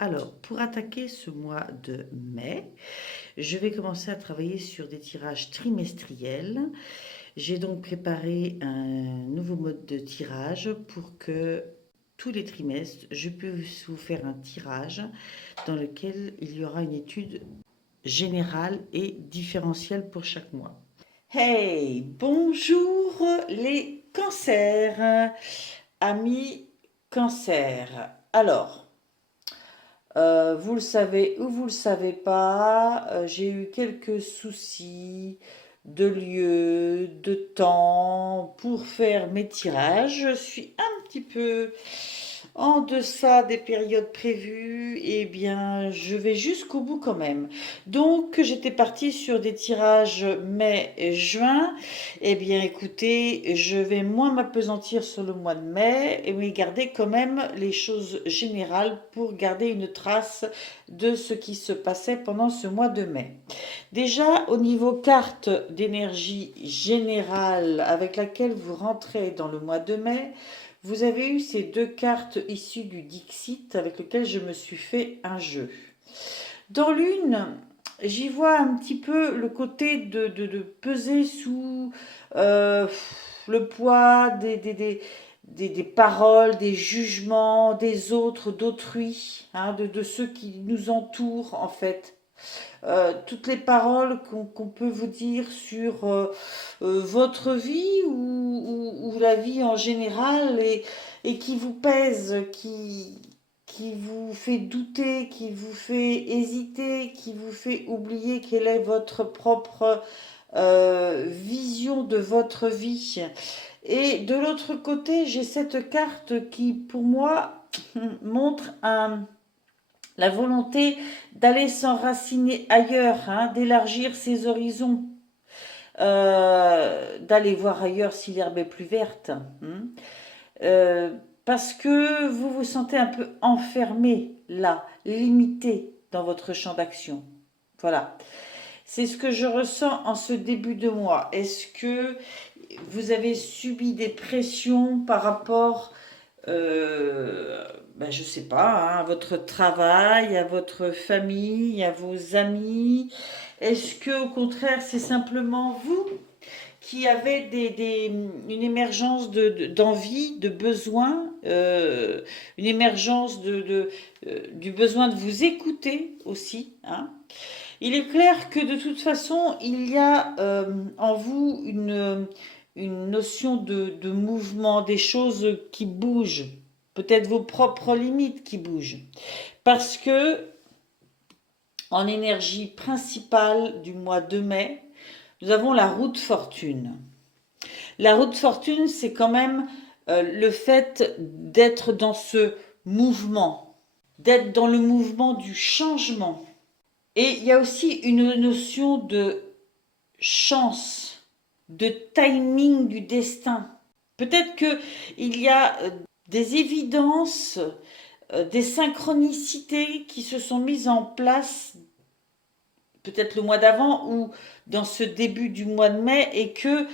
Alors, pour attaquer ce mois de mai, je vais commencer à travailler sur des tirages trimestriels. J'ai donc préparé un nouveau mode de tirage pour que tous les trimestres, je puisse vous faire un tirage dans lequel il y aura une étude générale et différentielle pour chaque mois. Hey, bonjour les cancers, amis cancers. Alors, vous le savez ou vous le savez pas, j'ai eu quelques soucis de lieu, de temps pour faire mes tirages. Je suis un petit peu en deçà des périodes prévues. Eh bien, je vais jusqu'au bout quand même. Donc, j'étais partie sur des tirages mai et juin. Eh bien, écoutez, je vais moins m'appesantir sur le mois de mai et mais garder quand même les choses générales pour garder une trace de ce qui se passait pendant ce mois de mai. Déjà, au niveau carte d'énergie générale avec laquelle vous rentrez dans le mois de mai, vous avez eu ces deux cartes issues du Dixit avec lesquelles je me suis fait un jeu. Dans l'une, j'y vois un petit peu le côté de peser sous euh, le poids des paroles, des jugements des autres, d'autrui, hein, de ceux qui nous entourent en fait. Toutes les paroles qu'on peut vous dire sur votre vie ou la vie en général et qui vous pèse, qui vous fait douter, qui vous fait hésiter, qui vous fait oublier quelle est votre propre vision de votre vie. Et de l'autre côté, j'ai cette carte qui, pour moi, montre la volonté d'aller s'enraciner ailleurs, hein, d'élargir ses horizons, d'aller voir ailleurs si l'herbe est plus verte. Hein. Euh, Parce que vous vous sentez un peu enfermé là, limité dans votre champ d'action. Voilà. C'est ce que je ressens en ce début de mois. Est-ce que vous avez subi des pressions par rapport, je sais pas, hein, à votre travail, à votre famille, à vos amis? Est-ce que au contraire, c'est simplement vous qui avez une émergence d'envie, de besoin, une émergence du besoin de vous écouter aussi, hein? Il est clair que de toute façon, il y a en vous une notion de mouvement, des choses qui bougent, peut-être vos propres limites qui bougent. Parce que en énergie principale du mois de mai, nous avons la roue de fortune. La roue de fortune, c'est quand même le fait d'être dans ce mouvement, d'être dans le mouvement du changement. Et il y a aussi une notion de chance, de timing du destin. Peut-être qu'il y a des évidences, des synchronicités qui se sont mises en place peut-être le mois d'avant ou dans ce début du mois de mai et que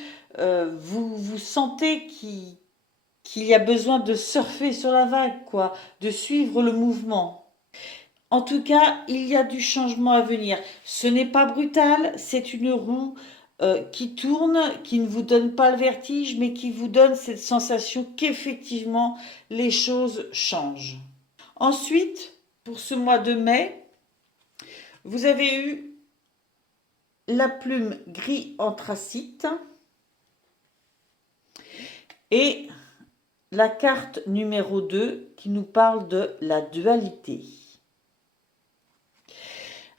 vous sentez qu'il y a besoin de surfer sur la vague, quoi, de suivre le mouvement. En tout cas, il y a du changement à venir. Ce n'est pas brutal, c'est une roue qui tourne, qui ne vous donne pas le vertige, mais qui vous donne cette sensation qu'effectivement les choses changent. Ensuite, pour ce mois de mai, vous avez eu la plume gris anthracite et la carte numéro 2 qui nous parle de la dualité.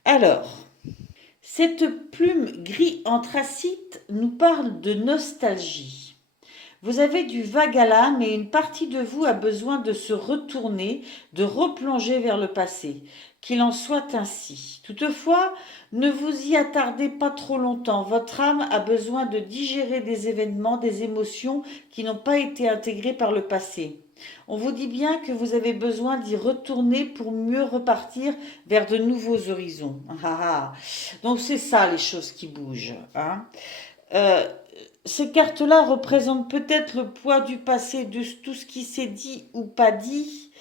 Alors, cette plume gris anthracite nous parle de nostalgie. Vous avez du vague à l'âme et une partie de vous a besoin de se retourner, de replonger vers le passé. Qu'il en soit ainsi. Toutefois, ne vous y attardez pas trop longtemps. Votre âme a besoin de digérer des événements, des émotions qui n'ont pas été intégrées par le passé. On vous dit bien que vous avez besoin d'y retourner pour mieux repartir vers de nouveaux horizons. Donc c'est ça les choses qui bougent. Hein. Euh, Ces cartes-là représentent peut-être le poids du passé, de tout ce qui s'est dit ou pas dit,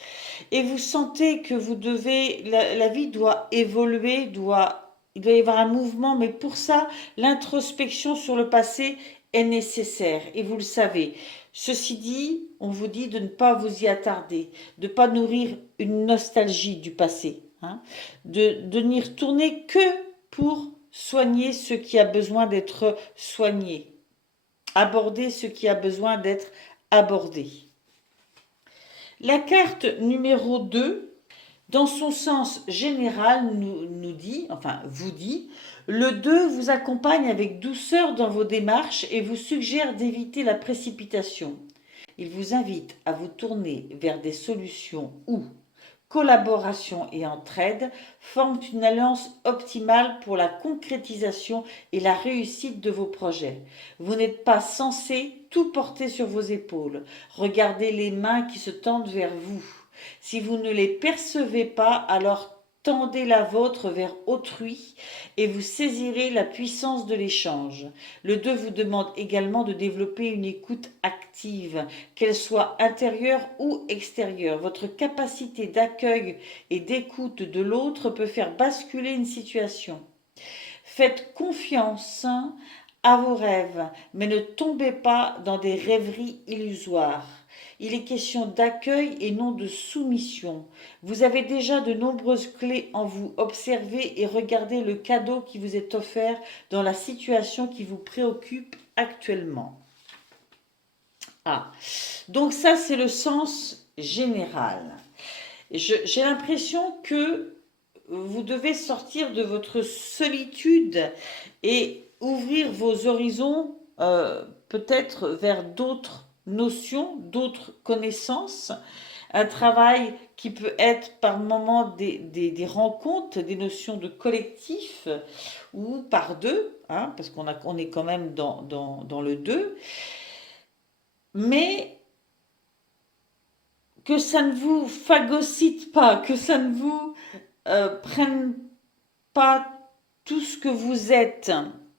et vous sentez que vous devez, la vie doit évoluer, il doit y avoir un mouvement, mais pour ça, l'introspection sur le passé est nécessaire, et vous le savez. Ceci dit, on vous dit de ne pas vous y attarder, de ne pas nourrir une nostalgie du passé, hein, de n'y retourner que pour soigner ce qui a besoin d'être soigné, aborder ce qui a besoin d'être abordé. La carte numéro 2, dans son sens général, nous dit, enfin vous dit, le 2 vous accompagne avec douceur dans vos démarches et vous suggère d'éviter la précipitation. Il vous invite à vous tourner vers des solutions où collaboration et entraide forment une alliance optimale pour la concrétisation et la réussite de vos projets. Vous n'êtes pas censé tout porter sur vos épaules. Regardez les mains qui se tendent vers vous. Si vous ne les percevez pas, alors tendez la vôtre vers autrui et vous saisirez la puissance de l'échange. Le 2 vous demande également de développer une écoute active, qu'elle soit intérieure ou extérieure. Votre capacité d'accueil et d'écoute de l'autre peut faire basculer une situation. Faites confiance à vos rêves, mais ne tombez pas dans des rêveries illusoires. Il est question d'accueil et non de soumission. Vous avez déjà de nombreuses clés en vous. Observez et regardez le cadeau qui vous est offert dans la situation qui vous préoccupe actuellement. Ah, donc ça c'est le sens général. J'ai l'impression que vous devez sortir de votre solitude et ouvrir vos horizons peut-être vers d'autres notions, d'autres connaissances, un travail qui peut être par moments des rencontres, des notions de collectif ou par deux, hein, parce on est quand même dans le deux, mais que ça ne vous phagocyte pas, que ça ne vous prenne pas tout ce que vous êtes.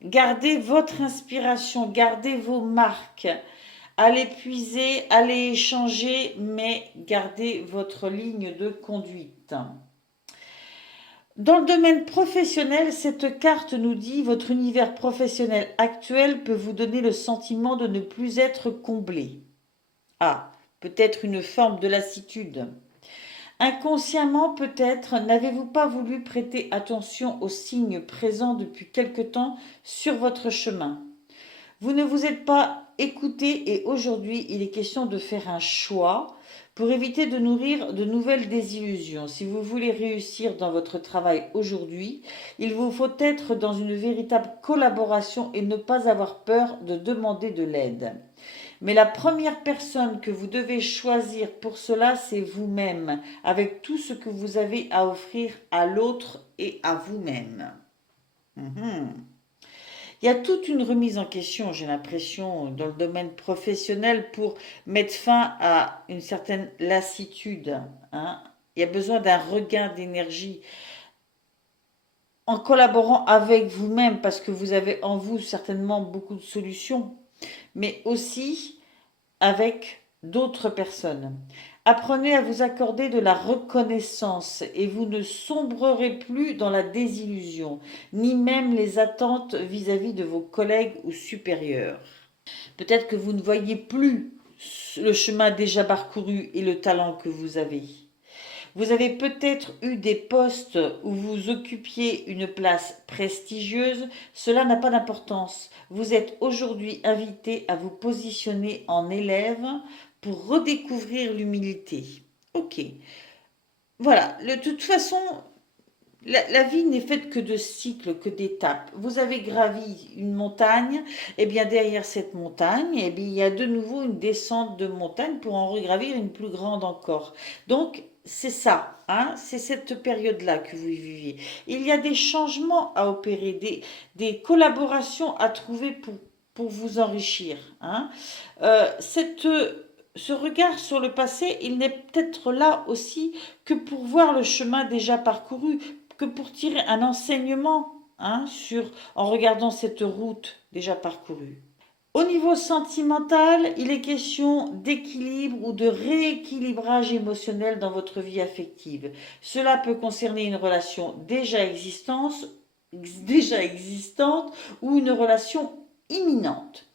Gardez votre inspiration, gardez vos marques. Allez puiser, allez échanger, mais gardez votre ligne de conduite. Dans le domaine professionnel, cette carte nous dit votre univers professionnel actuel peut vous donner le sentiment de ne plus être comblé. Ah, peut-être une forme de lassitude. Inconsciemment peut-être, n'avez-vous pas voulu prêter attention aux signes présents depuis quelque temps sur votre chemin. Vous ne vous êtes pas écouté et aujourd'hui il est question de faire un choix pour éviter de nourrir de nouvelles désillusions. Si vous voulez réussir dans votre travail aujourd'hui, il vous faut être dans une véritable collaboration et ne pas avoir peur de demander de l'aide. Mais la première personne que vous devez choisir pour cela, c'est vous-même, avec tout ce que vous avez à offrir à l'autre et à vous-même. Il y a toute une remise en question, j'ai l'impression, dans le domaine professionnel pour mettre fin à une certaine lassitude, hein. Il y a besoin d'un regain d'énergie en collaborant avec vous-même parce que vous avez en vous certainement beaucoup de solutions, mais aussi avec d'autres personnes. Apprenez à vous accorder de la reconnaissance et vous ne sombrerez plus dans la désillusion, ni même les attentes vis-à-vis de vos collègues ou supérieurs. Peut-être que vous ne voyez plus le chemin déjà parcouru et le talent que vous avez. Vous avez peut-être eu des postes où vous occupiez une place prestigieuse, cela n'a pas d'importance. Vous êtes aujourd'hui invité à vous positionner en élève pour redécouvrir l'humilité. Ok. Voilà, de toute façon, la vie n'est faite que de cycles, que d'étapes. Vous avez gravi une montagne, et bien derrière cette montagne, eh bien, il y a de nouveau une descente de montagne pour en regravir une plus grande encore. Donc, c'est ça, hein, c'est cette période-là que vous vivez. Il y a des changements à opérer, des collaborations à trouver pour vous enrichir, hein. Ce regard sur le passé, il n'est peut-être là aussi que pour voir le chemin déjà parcouru, que pour tirer un enseignement, hein, en regardant cette route déjà parcourue. Au niveau sentimental, il est question d'équilibre ou de rééquilibrage émotionnel dans votre vie affective. Cela peut concerner une relation déjà existante ou une relation imminente.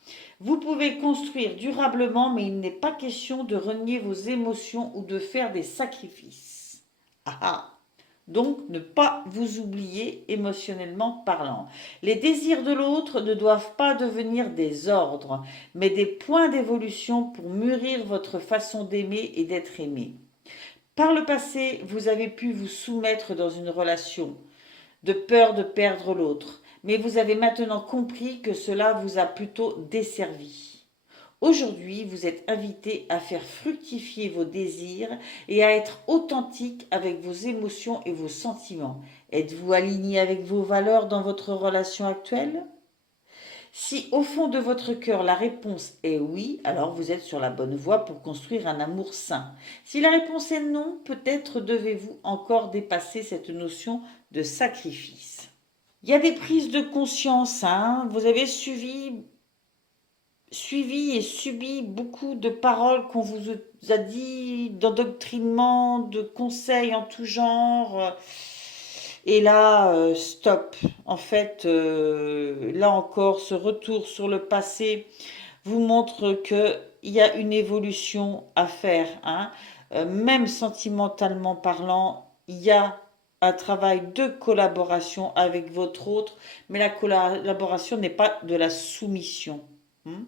Vous pouvez construire durablement, mais il n'est pas question de renier vos émotions ou de faire des sacrifices. Ah ah. Donc, ne pas vous oublier émotionnellement parlant. Les désirs de l'autre ne doivent pas devenir des ordres, mais des points d'évolution pour mûrir votre façon d'aimer et d'être aimé. Par le passé, vous avez pu vous soumettre dans une relation de peur de perdre l'autre, mais vous avez maintenant compris que cela vous a plutôt desservi. Aujourd'hui, vous êtes invité à faire fructifier vos désirs et à être authentique avec vos émotions et vos sentiments. Êtes-vous aligné avec vos valeurs dans votre relation actuelle? Si au fond de votre cœur la réponse est oui, alors vous êtes sur la bonne voie pour construire un amour sain. Si la réponse est non, peut-être devez-vous encore dépasser cette notion de sacrifice. Il y a des prises de conscience, hein. Vous avez suivi et subi beaucoup de paroles qu'on vous a dit, d'endoctrinement, de conseils en tout genre. Et là, stop. En fait, là encore, ce retour sur le passé vous montre qu'il y a une évolution à faire, hein. Même sentimentalement parlant, il y a un travail de collaboration avec votre autre, mais la collaboration n'est pas de la soumission, hein.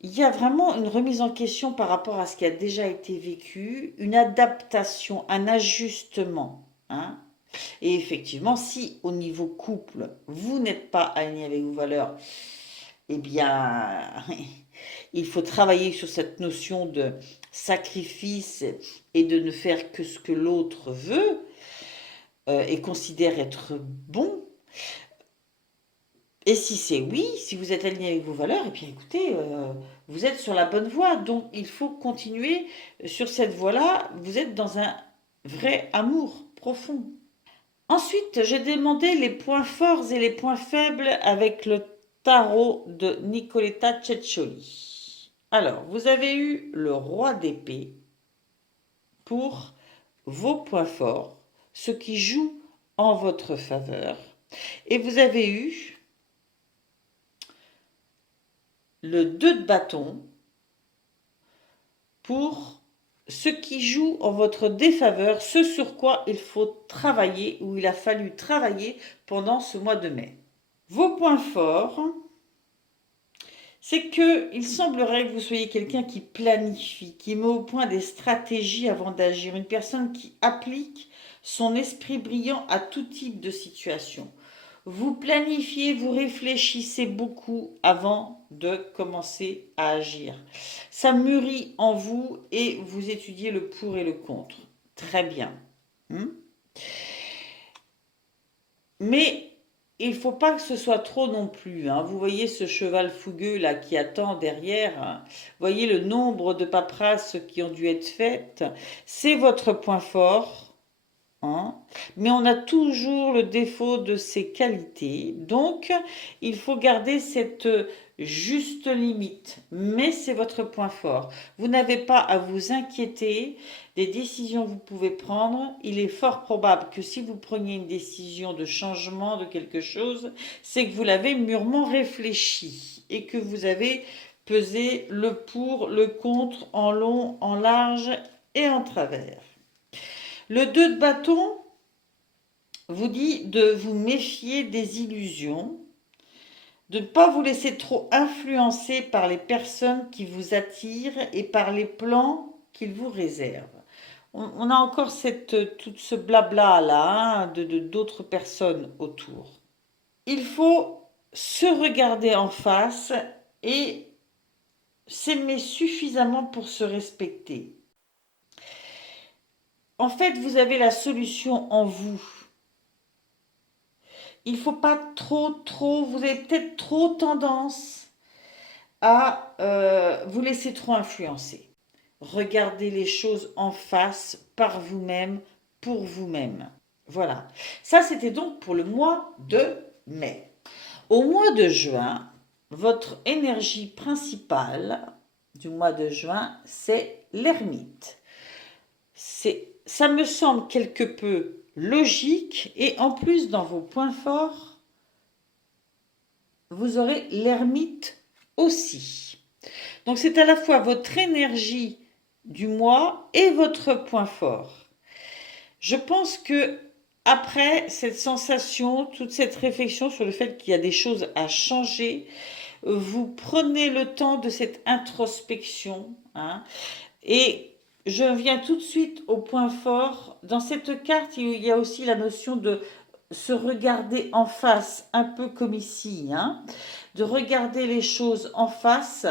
Il y a vraiment une remise en question par rapport à ce qui a déjà été vécu, une adaptation, un ajustement, hein. Et effectivement, si au niveau couple, vous n'êtes pas aligné avec vos valeurs, eh bien, il faut travailler sur cette notion de sacrifice et de ne faire que ce que l'autre veut et considère être bon. Et si c'est oui, si vous êtes aligné avec vos valeurs, eh bien écoutez, vous êtes sur la bonne voie. Donc il faut continuer sur cette voie-là. Vous êtes dans un vrai amour profond. Ensuite, j'ai demandé les points forts et les points faibles avec le tarot de Nicoletta Ceccioli. Alors, vous avez eu le roi d'épée pour vos points forts, ce qui joue en votre faveur. Et vous avez eu le 2 de bâton pour ce qui joue en votre défaveur, ce sur quoi il faut travailler ou il a fallu travailler pendant ce mois de mai. Vos points forts, c'est que il semblerait que vous soyez quelqu'un qui planifie, qui met au point des stratégies avant d'agir, une personne qui applique son esprit brillant à tout type de situation. Vous planifiez, vous réfléchissez beaucoup avant de commencer à agir. Ça mûrit en vous et vous étudiez le pour et le contre. Très bien. Mais il ne faut pas que ce soit trop non plus, hein. Vous voyez ce cheval fougueux là qui attend derrière, hein. Vous voyez le nombre de paperasses qui ont dû être faites. C'est votre point fort. Hein. Mais on a toujours le défaut de ses qualités. Donc, il faut garder cette juste limite. Mais c'est votre point fort. Vous n'avez pas à vous inquiéter des décisions que vous pouvez prendre. Il est fort probable que si vous preniez une décision de changement de quelque chose, c'est que vous l'avez mûrement réfléchi et que vous avez pesé le pour, le contre, en long, en large et en travers. Le 2 de bâton vous dit de vous méfier des illusions, de ne pas vous laisser trop influencer par les personnes qui vous attirent et par les plans qu'ils vous réservent. On a encore tout ce blabla là, hein, d'autres personnes autour. Il faut se regarder en face et s'aimer suffisamment pour se respecter. En fait, vous avez la solution en vous. Il ne faut pas trop, vous avez peut-être trop tendance à vous laisser trop influencer. Regardez les choses en face, par vous-même, pour vous-même. Voilà. Ça, c'était donc pour le mois de mai. Au mois de juin, votre énergie principale du mois de juin, c'est l'ermite. Ça me semble quelque peu logique et en plus dans vos points forts, vous aurez l'ermite aussi. Donc c'est à la fois votre énergie du mois et votre point fort. Je pense que après cette sensation, toute cette réflexion sur le fait qu'il y a des choses à changer, vous prenez le temps de cette introspection, hein, et je viens tout de suite au point fort. Dans cette carte, il y a aussi la notion de se regarder en face, un peu comme ici, hein, de regarder les choses en face,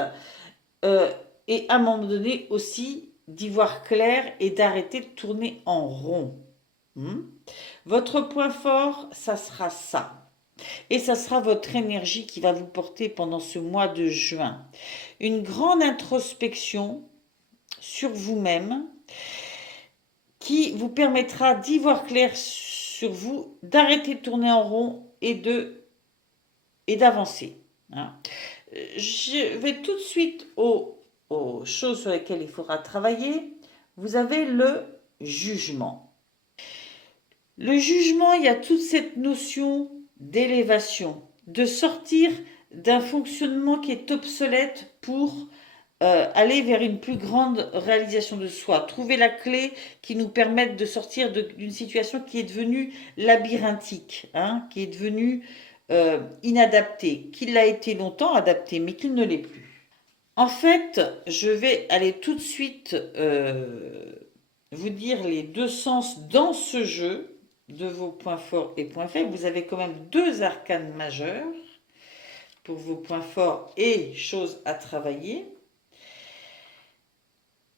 euh, et à un moment donné aussi d'y voir clair et d'arrêter de tourner en rond. Votre point fort, ça sera ça. Et ça sera votre énergie qui va vous porter pendant ce mois de juin. Une grande introspection sur vous-même qui vous permettra d'y voir clair sur vous, d'arrêter de tourner en rond et d'avancer. Je vais tout de suite aux choses sur lesquelles il faudra travailler. Vous avez le jugement. Le jugement, il y a toute cette notion d'élévation, de sortir d'un fonctionnement qui est obsolète pour aller vers une plus grande réalisation de soi, trouver la clé qui nous permette de sortir d'une situation qui est devenue labyrinthique, hein, qui est devenue inadaptée, qui l'a été longtemps adaptée, mais qui ne l'est plus. En fait, je vais aller tout de suite vous dire les deux sens dans ce jeu de vos points forts et points faibles. Vous avez quand même deux arcanes majeures pour vos points forts et choses à travailler.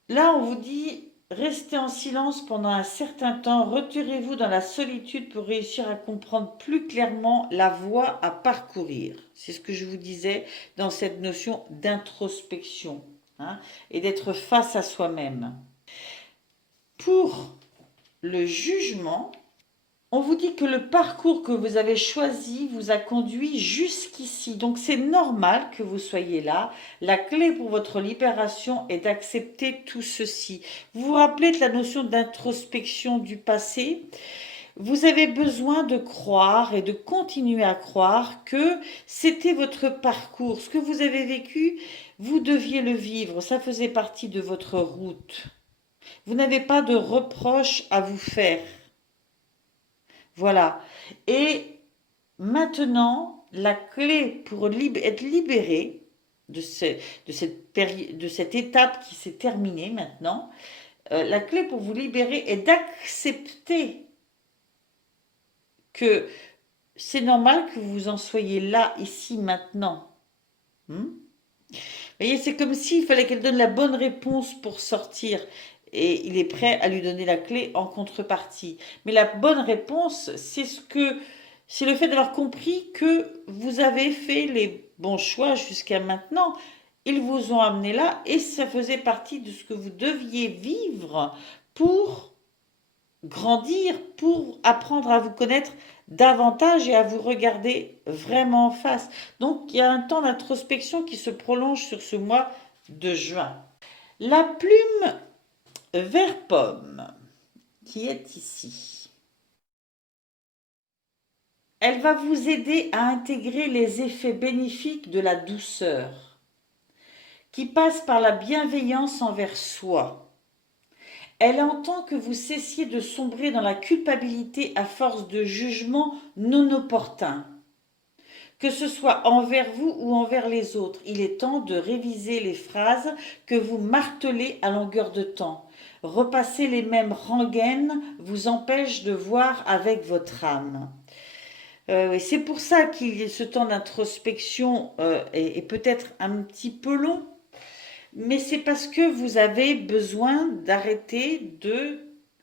Là, on vous dit, restez en silence pendant un certain temps, retirez-vous dans la solitude pour réussir à comprendre plus clairement la voie à parcourir. C'est ce que je vous disais dans cette notion d'introspection, hein, et d'être face à soi-même. Pour le jugement, on vous dit que le parcours que vous avez choisi vous a conduit jusqu'ici. Donc c'est normal que vous soyez là. La clé pour votre libération est d'accepter tout ceci. Vous vous rappelez de la notion d'introspection du passé ? Vous avez besoin de croire et de continuer à croire que c'était votre parcours. Ce que vous avez vécu, vous deviez le vivre. Ça faisait partie de votre route. Vous n'avez pas de reproches à vous faire. Voilà. Et maintenant, la clé pour être libéré de cette étape qui s'est terminée maintenant, la clé pour vous libérer est d'accepter que c'est normal que vous en soyez là, ici, maintenant. Vous voyez, c'est comme s'il fallait qu'elle donne la bonne réponse pour sortir. Et il est prêt à lui donner la clé en contrepartie. Mais la bonne réponse, c'est le fait d'avoir compris que vous avez fait les bons choix jusqu'à maintenant. Ils vous ont amené là et ça faisait partie de ce que vous deviez vivre pour grandir, pour apprendre à vous connaître davantage et à vous regarder vraiment en face. Donc, il y a un temps d'introspection qui se prolonge sur ce mois de juin. La plume vert pomme qui est ici, elle va vous aider à intégrer les effets bénéfiques de la douceur qui passe par la bienveillance envers soi. Elle entend que vous cessiez de sombrer dans la culpabilité à force de jugements non opportuns, que ce soit envers vous ou envers les autres. Il est temps de réviser les phrases que vous martelez à longueur de temps. Repasser les mêmes rengaines vous empêche de voir avec votre âme. C'est pour ça qu'il ce temps d'introspection est peut-être un petit peu long, mais c'est parce que vous avez besoin d'arrêter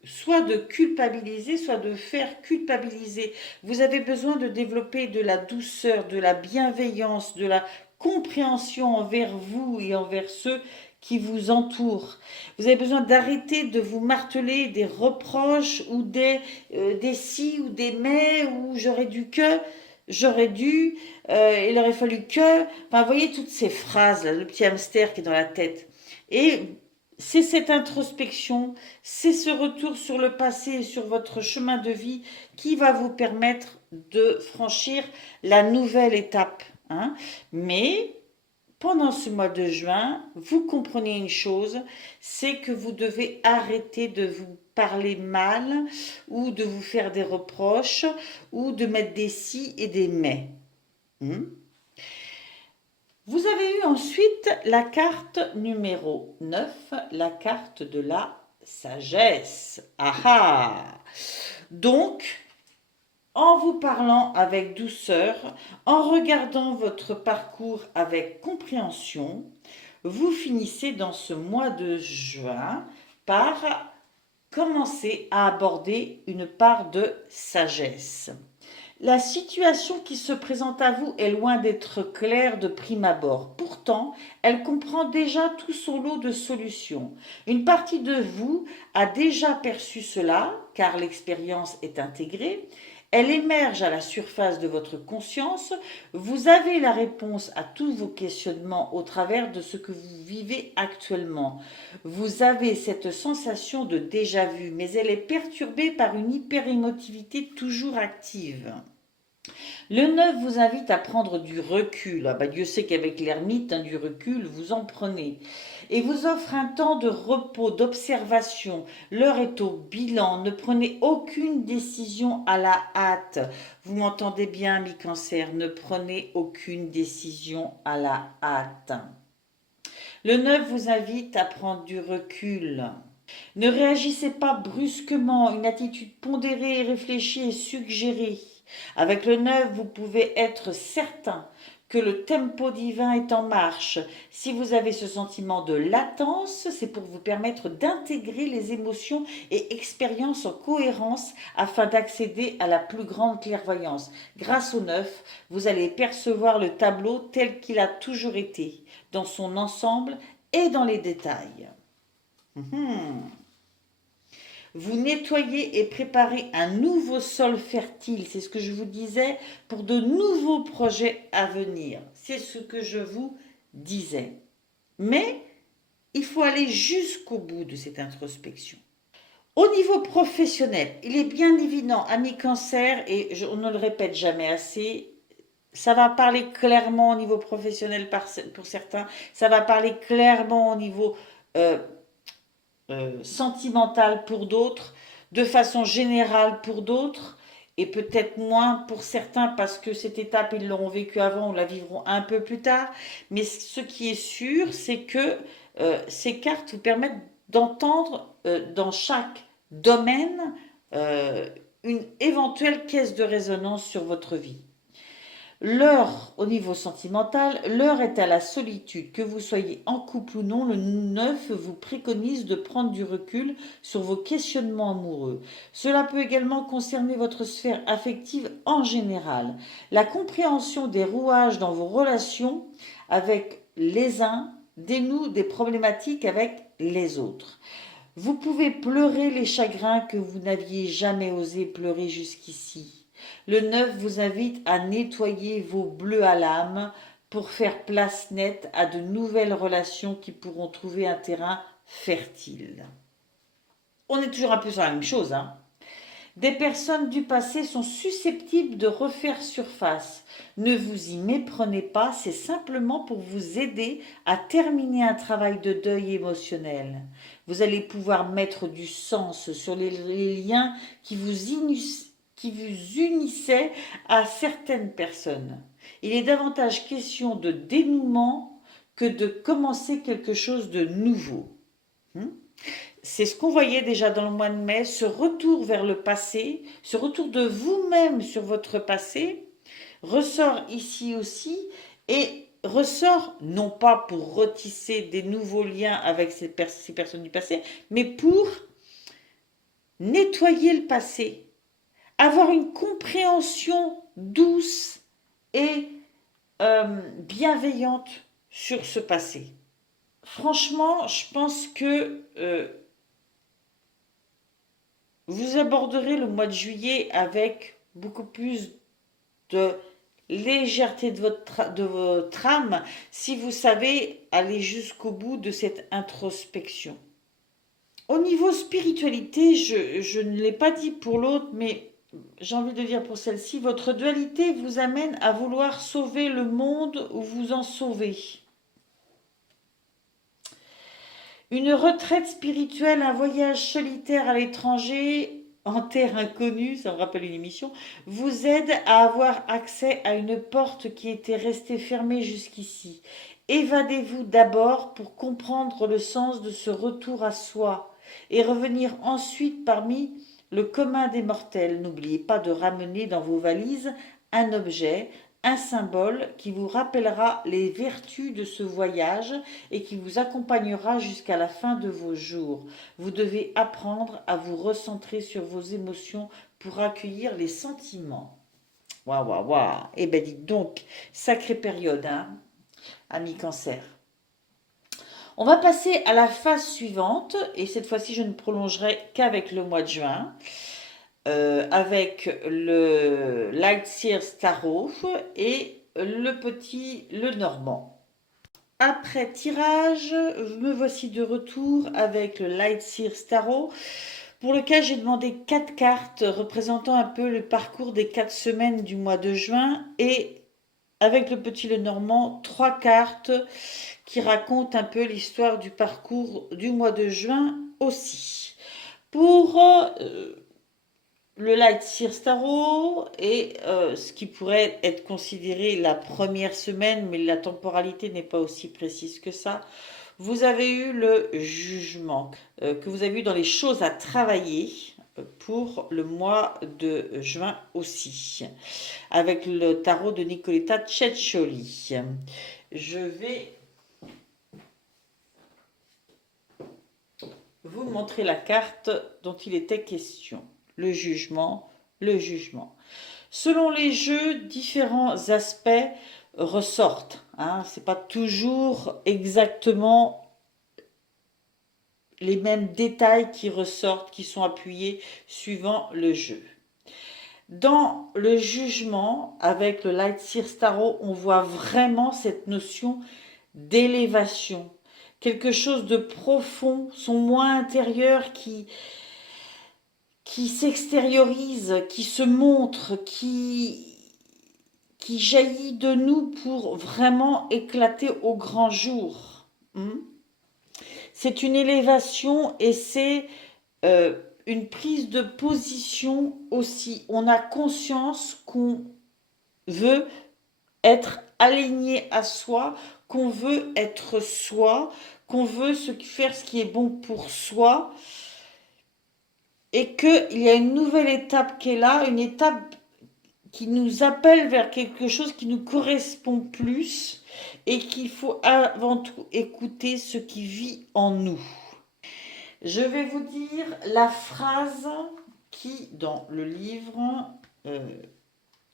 soit de culpabiliser, soit de faire culpabiliser. Vous avez besoin de développer de la douceur, de la bienveillance, de la compréhension envers vous et envers ceux qui vous entourent. Vous avez besoin d'arrêter de vous marteler des reproches ou des si ou des mais ou j'aurais dû que. j'aurais dû, il aurait fallu que, enfin, vous voyez toutes ces phrases, là, le petit hamster qui est dans la tête. Et c'est cette introspection, c'est ce retour sur le passé et sur votre chemin de vie qui va vous permettre de franchir la nouvelle étape, hein. Mais pendant ce mois de juin, vous comprenez une chose, c'est que vous devez arrêter de vous parler mal ou de vous faire des reproches ou de mettre des si et des mais. Hmm. Vous avez eu ensuite la carte numéro 9, la carte de la sagesse. Ah ah! Donc, en vous parlant avec douceur, en regardant votre parcours avec compréhension, vous finissez dans ce mois de juin par commencer à aborder une part de sagesse. La situation qui se présente à vous est loin d'être claire de prime abord. Pourtant, elle comprend déjà tout son lot de solutions. Une partie de vous a déjà perçu cela, car l'expérience est intégrée. Elle émerge à la surface de votre conscience. Vous avez la réponse à tous vos questionnements au travers de ce que vous vivez actuellement. Vous avez cette sensation de déjà-vu, mais elle est perturbée par une hyper-émotivité toujours active. Le 9 vous invite à prendre du recul. Ah bah Dieu sait qu'avec l'ermite, hein, du recul, vous en prenez. Et vous offre un temps de repos, d'observation. L'heure est au bilan. Ne prenez aucune décision à la hâte. Vous m'entendez bien, mi-cancer. Ne prenez aucune décision à la hâte. Le 9 vous invite à prendre du recul. Ne réagissez pas brusquement. Une attitude pondérée, réfléchie et suggérée. Avec le 9, vous pouvez être certain que le tempo divin est en marche. Si vous avez ce sentiment de latence, c'est pour vous permettre d'intégrer les émotions et expériences en cohérence afin d'accéder à la plus grande clairvoyance. Grâce au 9, vous allez percevoir le tableau tel qu'il a toujours été, dans son ensemble et dans les détails. Vous nettoyez et préparez un nouveau sol fertile, c'est ce que je vous disais, pour de nouveaux projets à venir. C'est ce que je vous disais. Mais il faut aller jusqu'au bout de cette introspection. Au niveau professionnel, il est bien évident, amis cancer, et on ne le répète jamais assez, ça va parler clairement au niveau professionnel pour certains, ça va parler clairement au niveau euh, sentimentale pour d'autres, de façon générale pour d'autres, et peut-être moins pour certains parce que cette étape, ils l'auront vécue avant ou la vivront un peu plus tard. Mais ce qui est sûr, c'est que ces cartes vous permettent d'entendre dans chaque domaine une éventuelle caisse de résonance sur votre vie. L'heure, au niveau sentimental, l'heure est à la solitude. Que vous soyez en couple ou non, le 9 vous préconise de prendre du recul sur vos questionnements amoureux. Cela peut également concerner votre sphère affective en général. La compréhension des rouages dans vos relations avec les uns dénoue des problématiques avec les autres. Vous pouvez pleurer les chagrins que vous n'aviez jamais osé pleurer jusqu'ici. Le 9 vous invite à nettoyer vos bleus à l'âme pour faire place nette à de nouvelles relations qui pourront trouver un terrain fertile. On est toujours un peu sur la même chose, hein. Des personnes du passé sont susceptibles de refaire surface. Ne vous y méprenez pas, c'est simplement pour vous aider à terminer un travail de deuil émotionnel. Vous allez pouvoir mettre du sens sur les liens qui vous unissaient à certaines personnes. Il est davantage question de dénouement que de commencer quelque chose de nouveau. C'est ce qu'on voyait déjà dans le mois de mai, ce retour vers le passé, ce retour de vous-même sur votre passé, ressort ici aussi et ressort non pas pour retisser des nouveaux liens avec ces personnes du passé, mais pour nettoyer le passé, avoir une compréhension douce et bienveillante sur ce passé. Franchement, je pense que vous aborderez le mois de juillet avec beaucoup plus de légèreté de votre âme si vous savez aller jusqu'au bout de cette introspection. Au niveau spiritualité, je ne l'ai pas dit pour l'autre, mais j'ai envie de dire pour celle-ci, votre dualité vous amène à vouloir sauver le monde ou vous en sauver. Une retraite spirituelle, un voyage solitaire à l'étranger, en terre inconnue, ça me rappelle une émission, vous aide à avoir accès à une porte qui était restée fermée jusqu'ici. Évadez-vous d'abord pour comprendre le sens de ce retour à soi et revenir ensuite parmi le commun des mortels. N'oubliez pas de ramener dans vos valises un objet, un symbole qui vous rappellera les vertus de ce voyage et qui vous accompagnera jusqu'à la fin de vos jours. Vous devez apprendre à vous recentrer sur vos émotions pour accueillir les sentiments. Waouh, waouh, waouh. Eh bien, dites donc, sacrée période, hein, ami Cancer. On va passer à la phase suivante, et cette fois-ci, je ne prolongerai qu'avec le mois de juin, avec le Light Sears Tarot et le Normand. Après tirage, me voici de retour avec le Light Sears Tarot, pour lequel j'ai demandé 4 cartes représentant un peu le parcours des 4 semaines du mois de juin, et avec le petit Lenormand, 3 cartes qui racontent un peu l'histoire du parcours du mois de juin aussi. Pour le Light Sears Tarot et ce qui pourrait être considéré la première semaine, mais la temporalité n'est pas aussi précise que ça. Vous avez eu le jugement, que vous avez eu dans les choses à travailler pour le mois de juin aussi, avec le tarot de Nicoletta Ceccioli. Je vais vous montrer la carte dont il était question. Le jugement, le jugement. Selon les jeux, différents aspects ressortent. Hein. Ce n'est pas toujours exactement les mêmes détails qui ressortent, qui sont appuyés suivant le jeu. Dans le jugement, avec le Light Sears Tarot, on voit vraiment cette notion d'élévation. Quelque chose de profond, son moi intérieur qui s'extériorise, qui se montre, qui jaillit de nous pour vraiment éclater au grand jour. C'est une élévation et c'est une prise de position aussi. On a conscience qu'on veut être aligné à soi, qu'on veut être soi, qu'on veut faire ce qui est bon pour soi, et qu'il y a une nouvelle étape qui est là, une étape qui nous appelle vers quelque chose qui nous correspond plus, et qu'il faut avant tout écouter ce qui vit en nous. Je vais vous dire la phrase qui, dans le livre,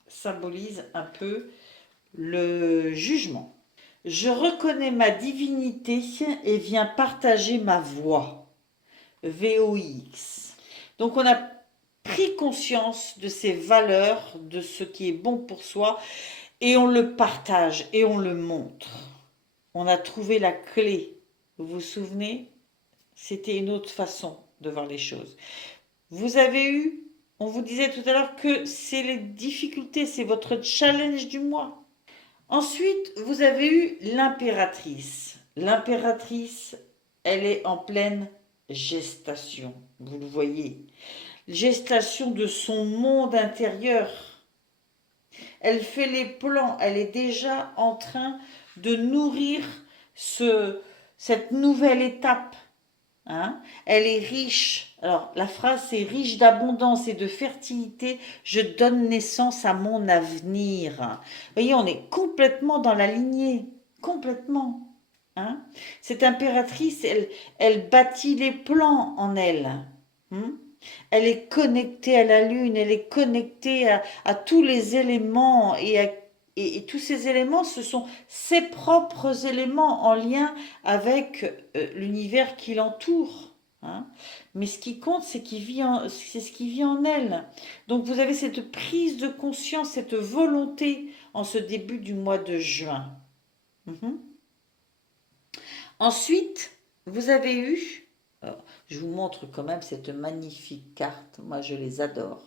symbolise un peu le jugement. Je reconnais ma divinité et viens partager ma voix. VOX. Donc on a pris conscience de ces valeurs, de ce qui est bon pour soi, et on le partage et on le montre. On a trouvé la clé. Vous vous souvenez? C'était une autre façon de voir les choses. Vous avez eu, on vous disait tout à l'heure que c'est les difficultés, c'est votre challenge du mois. Ensuite, vous avez eu l'impératrice. L'impératrice, elle est en pleine gestation, vous le voyez. Gestation de son monde intérieur. Elle fait les plans, elle est déjà en train de nourrir cette nouvelle étape. Hein? Elle est riche. Alors, la phrase, c'est riche d'abondance et de fertilité. Je donne naissance à mon avenir. Vous voyez, on est complètement dans la lignée. Complètement. Hein? Cette impératrice, elle bâtit les plans en elle. Elle est connectée à la lune, elle est connectée à tous les éléments et tous ces éléments, ce sont ses propres éléments en lien avec l'univers qui l'entoure. Hein. Mais ce qui compte, c'est ce qui vit en elle. Donc vous avez cette prise de conscience, cette volonté en ce début du mois de juin. Mhm. Ensuite, vous avez eu, alors, je vous montre quand même cette magnifique carte, moi je les adore.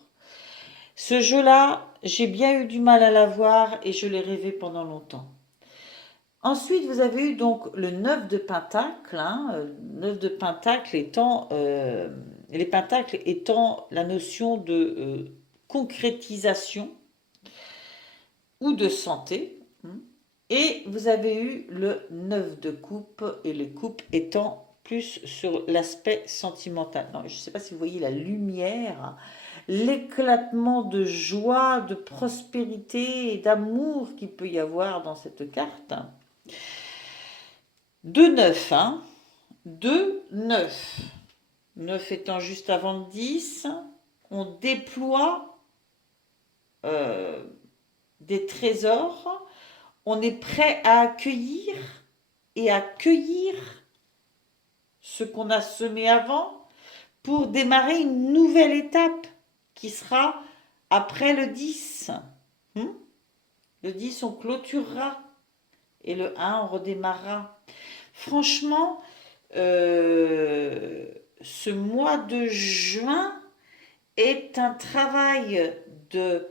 Ce jeu-là, j'ai bien eu du mal à l'avoir et je l'ai rêvé pendant longtemps. Ensuite, vous avez eu donc le 9 de Pentacle, 9 de Pentacle étant, les Pentacles étant la notion de concrétisation ou de santé. Et vous avez eu le 9 de coupe, et les coupes étant plus sur l'aspect sentimental. Non, je ne sais pas si vous voyez la lumière, l'éclatement de joie, de prospérité et d'amour qu'il peut y avoir dans cette carte. 2 9, hein. 2 9. 9 étant juste avant le 10, on déploie des trésors, on est prêt à accueillir et à cueillir ce qu'on a semé avant pour démarrer une nouvelle étape qui sera après le 10. Le 10, on clôturera et le 1, on redémarrera. Franchement, ce mois de juin est un travail de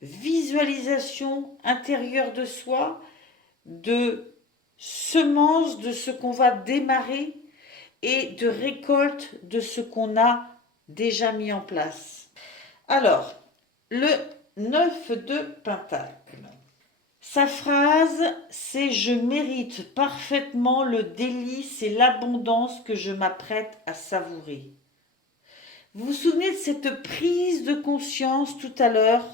visualisation intérieure de soi, de semence de ce qu'on va démarrer et de récolte de ce qu'on a déjà mis en place. Alors, le 9 de Pentacle. Sa phrase, c'est « Je mérite parfaitement le délice et l'abondance que je m'apprête à savourer ». Vous vous souvenez de cette prise de conscience tout à l'heure?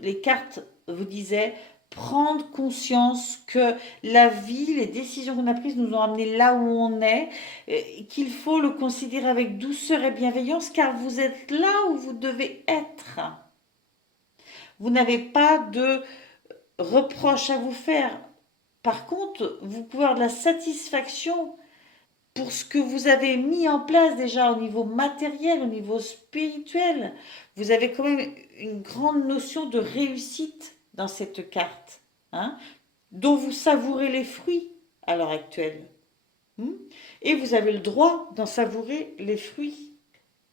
Les cartes vous disaient prendre conscience que la vie, les décisions qu'on a prises nous ont amenés là où on est, qu'il faut le considérer avec douceur et bienveillance car vous êtes là où vous devez être. Vous n'avez pas de reproches à vous faire. Par contre, vous pouvez avoir de la satisfaction pour ce que vous avez mis en place déjà au niveau matériel, au niveau spirituel. Vous avez quand même une grande notion de réussite dans cette carte, dont vous savourez les fruits à l'heure actuelle. Et vous avez le droit d'en savourer les fruits.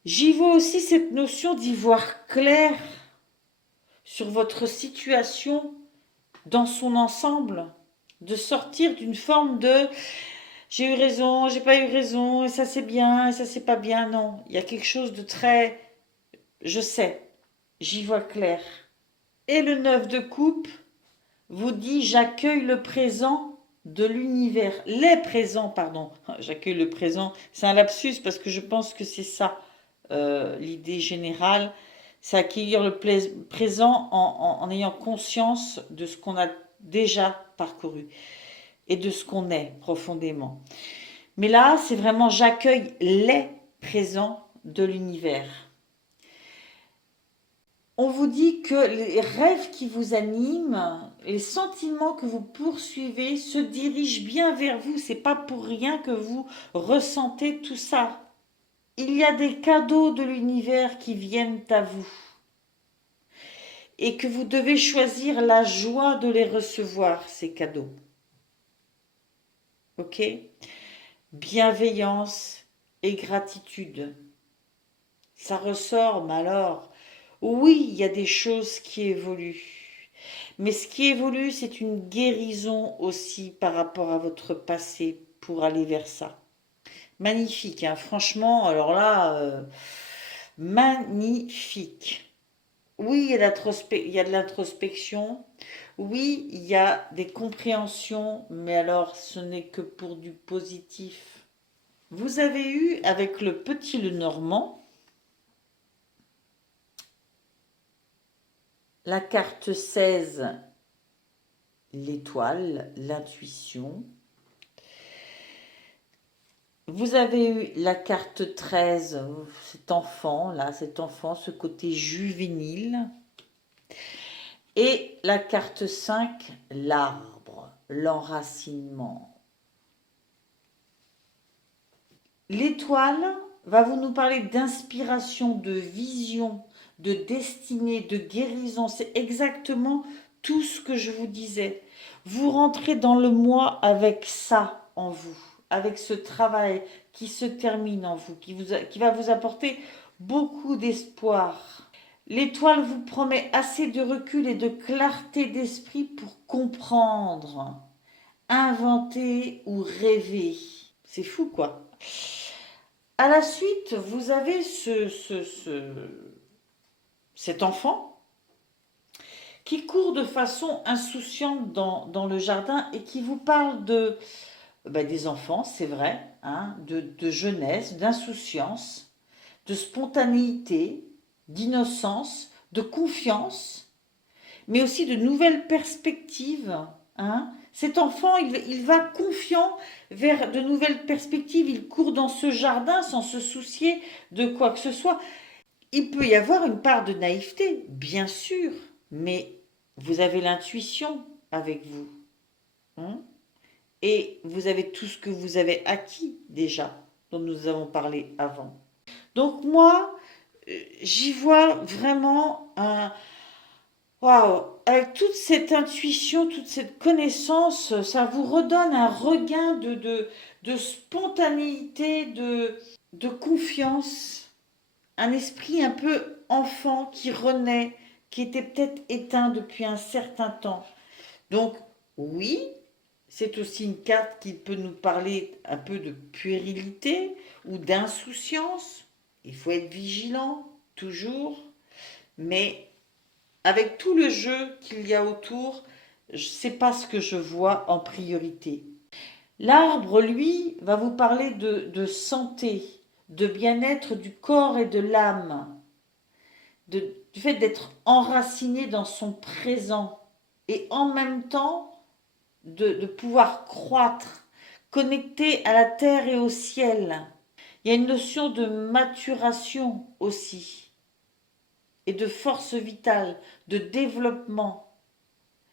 J'y vois aussi cette notion d'y voir clair sur votre situation dans son ensemble, de sortir d'une forme de j'ai eu raison, j'ai pas eu raison, et ça c'est bien, et ça c'est pas bien. Non, il y a quelque chose de très je sais, j'y vois clair. Et le 9 de coupe vous dit j'accueille le présent de l'univers, les présents, pardon, j'accueille le présent, c'est un lapsus parce que je pense que c'est ça l'idée générale, c'est accueillir le présent en ayant conscience de ce qu'on a déjà parcouru et de ce qu'on est profondément. Mais là, c'est vraiment j'accueille les présents de l'univers. On vous dit que les rêves qui vous animent, les sentiments que vous poursuivez se dirigent bien vers vous. C'est pas pour rien que vous ressentez tout ça. Il y a des cadeaux de l'univers qui viennent à vous et que vous devez choisir la joie de les recevoir, ces cadeaux. Ok? Bienveillance et gratitude. Ça ressort, mais alors, oui, il y a des choses qui évoluent. Mais ce qui évolue, c'est une guérison aussi par rapport à votre passé pour aller vers ça. Magnifique, franchement, alors là, magnifique. Oui, il y a de l'introspection. Oui, il y a des compréhensions, mais alors ce n'est que pour du positif. Vous avez eu, avec le petit Lenormand, la carte 16, l'étoile, l'intuition. Vous avez eu la carte 13, cet enfant, ce côté juvénile. Et la carte 5, l'arbre, l'enracinement. L'étoile va nous parler d'inspiration, de vision, de destinée, de guérison. C'est exactement tout ce que je vous disais. Vous rentrez dans le mois avec ça en vous, avec ce travail qui se termine en vous, qui va vous apporter beaucoup d'espoir. L'étoile vous promet assez de recul et de clarté d'esprit pour comprendre, inventer ou rêver. C'est fou, quoi. À la suite, vous avez cet enfant qui court de façon insouciante dans le jardin et qui vous parle des enfants, c'est vrai, hein, de jeunesse, d'insouciance, de spontanéité, d'innocence, de confiance, mais aussi de nouvelles perspectives. Hein. Cet enfant, il va confiant vers de nouvelles perspectives, il court dans ce jardin sans se soucier de quoi que ce soit. Il peut y avoir une part de naïveté, bien sûr, mais vous avez l'intuition avec vous. Hein, et vous avez tout ce que vous avez acquis déjà, dont nous avons parlé avant. Donc moi, j'y vois vraiment un... Waouh! Avec toute cette intuition, toute cette connaissance, ça vous redonne un regain de spontanéité, de confiance, un esprit un peu enfant qui renaît, qui était peut-être éteint depuis un certain temps. Donc oui, c'est aussi une carte qui peut nous parler un peu de puérilité ou d'insouciance. Il faut être vigilant, toujours, mais avec tout le jeu qu'il y a autour, c'est pas ce que je vois en priorité. L'arbre, lui, va vous parler de santé, de bien-être du corps et de l'âme, du fait d'être enraciné dans son présent et en même temps de pouvoir croître, connecté à la terre et au ciel. Il y a une notion de maturation aussi, et de force vitale, de développement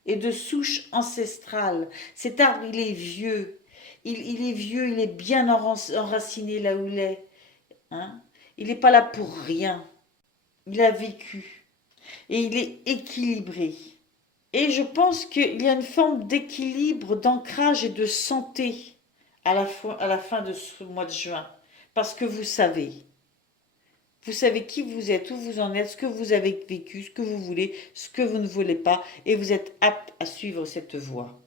et de souche ancestrale. Cet arbre, il est vieux. Il est vieux, il est bien enraciné là où il est. Hein. Il n'est pas là pour rien. Il a vécu. Et il est équilibré. Et je pense qu'il y a une forme d'équilibre, d'ancrage et de santé à la fin de ce mois de juin. Parce que vous savez. Vous savez qui vous êtes, où vous en êtes, ce que vous avez vécu, ce que vous voulez, ce que vous ne voulez pas, et vous êtes apte à suivre cette voie.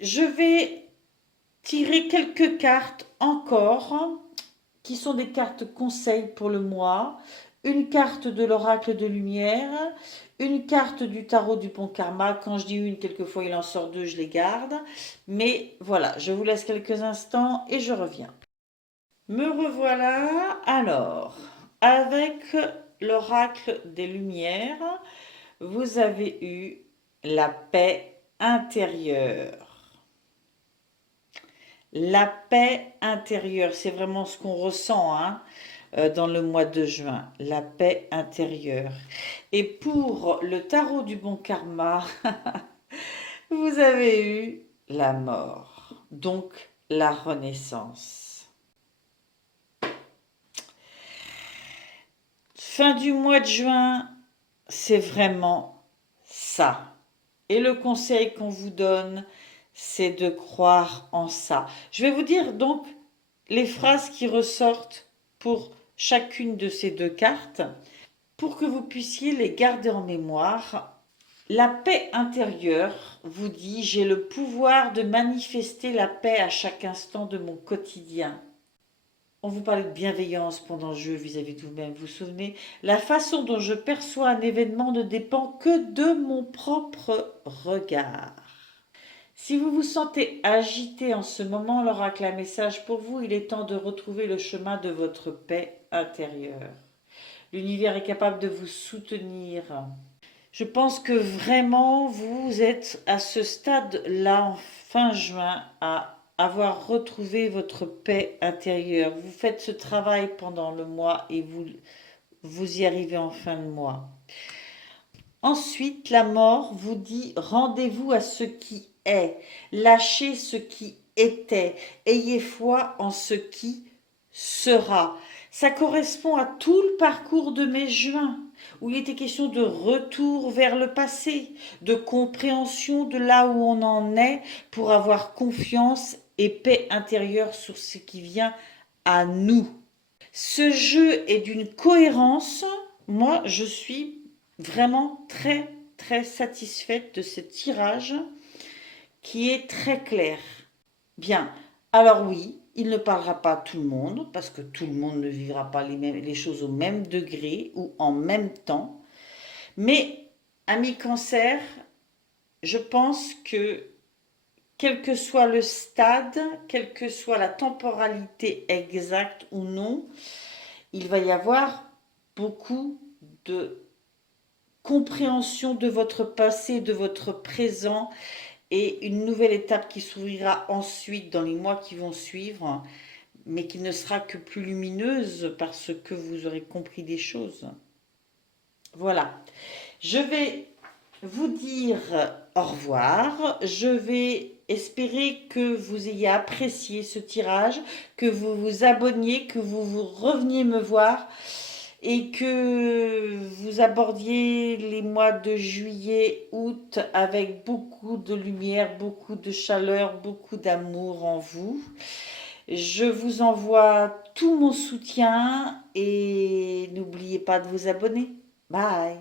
Je vais tirer quelques cartes encore, qui sont des cartes conseils pour le mois. Une carte de l'oracle de lumière, une carte du tarot du bon karma. Quand je dis une, quelquefois il en sort deux, je les garde. Mais voilà, je vous laisse quelques instants et je reviens. Me revoilà alors. Avec l'oracle des Lumières, vous avez eu la paix intérieure. La paix intérieure, c'est vraiment ce qu'on ressent dans le mois de juin. La paix intérieure. Et pour le tarot du bon karma, vous avez eu la mort. Donc la renaissance. Fin du mois de juin, c'est vraiment ça. Et le conseil qu'on vous donne, c'est de croire en ça. Je vais vous dire donc les phrases qui ressortent pour chacune de ces deux cartes pour que vous puissiez les garder en mémoire. La paix intérieure vous dit: j'ai le pouvoir de manifester la paix à chaque instant de mon quotidien. On vous parlait de bienveillance pendant le jeu vis-à-vis de vous-même, vous vous souvenez? La façon dont je perçois un événement ne dépend que de mon propre regard. Si vous vous sentez agité en ce moment, l'oracle a un message pour vous. Il est temps de retrouver le chemin de votre paix intérieure. L'univers est capable de vous soutenir. Je pense que vraiment, vous êtes à ce stade-là, en fin juin, à avoir retrouvé votre paix intérieure. Vous faites ce travail pendant le mois et vous y arrivez en fin de mois. Ensuite, la mort vous dit: rendez-vous à ce qui est, lâchez ce qui était, ayez foi en ce qui sera. Ça correspond à tout le parcours de mai-juin, où il était question de retour vers le passé, de compréhension de là où on en est pour avoir confiance et paix intérieure sur ce qui vient à nous. Ce jeu est d'une cohérence. Moi, je suis vraiment très, très satisfaite de ce tirage qui est très clair. Bien, alors oui, il ne parlera pas à tout le monde, parce que tout le monde ne vivra pas les choses au même degré ou en même temps. Mais, ami cancer, je pense que quel que soit le stade, quelle que soit la temporalité exacte ou non, il va y avoir beaucoup de compréhension de votre passé, de votre présent et une nouvelle étape qui s'ouvrira ensuite dans les mois qui vont suivre, mais qui ne sera que plus lumineuse parce que vous aurez compris des choses. Voilà. Je vais vous dire au revoir. Je vais espérer que vous ayez apprécié ce tirage, que vous vous abonniez, que vous reveniez me voir et que vous abordiez les mois de juillet, août avec beaucoup de lumière, beaucoup de chaleur, beaucoup d'amour en vous. Je vous envoie tout mon soutien et n'oubliez pas de vous abonner. Bye.